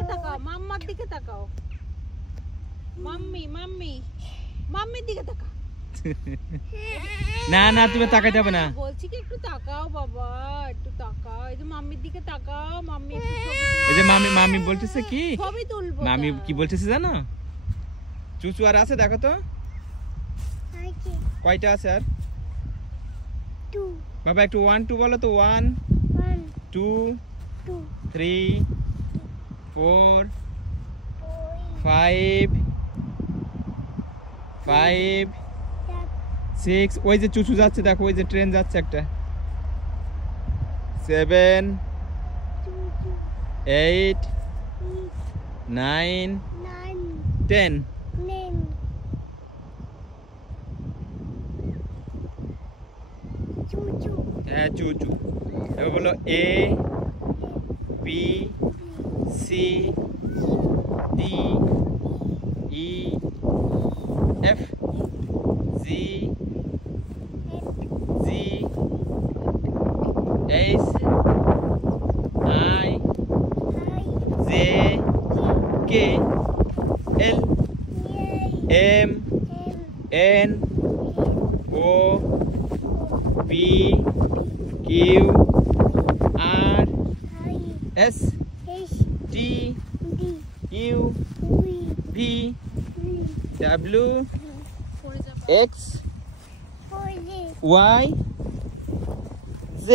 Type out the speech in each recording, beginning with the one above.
দিকে তাকাও, মাম্মার দিকে তাকাও। মাম্মি মাম্মি মাম্মির দিকে তাকাও। না না তুমি তাকাই যাবে না, বলছি কি একটু তাকাও বাবা, একটু তাকাও। এই যে মাম্মির দিকে তাকাও, মাম্মি একটু ছবি এই যে মামি মামি বলতেছে কি, ছবি তুলবো। মামি কি বলতেছে জানো? চুচু আর আছে দেখো তো কয়টা আছে আর? বাবা একটু 1 2 বলো তো। 1 2 3 4 5 5 6 ওই যে চুচু যাচ্ছে দেখো, ওই যে ট্রেন যাচ্ছে একটা। 7 8 9 10 হ্যাঁ চুচু। এবার বলো A B C D E F G G H I J K L M N O P Q R S T U V W X Y Z।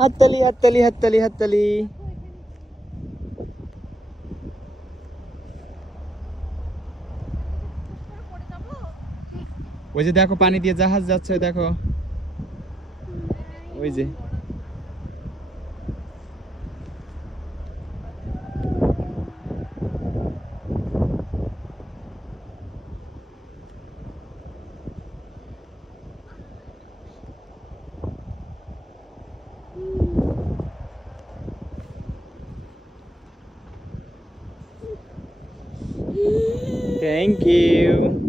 হাততালি হাততালি হাততালি হাততালি। ওই যে দেখো পানি দিয়ে জাহাজ যাচ্ছে দেখো, ওই যে। Thank you.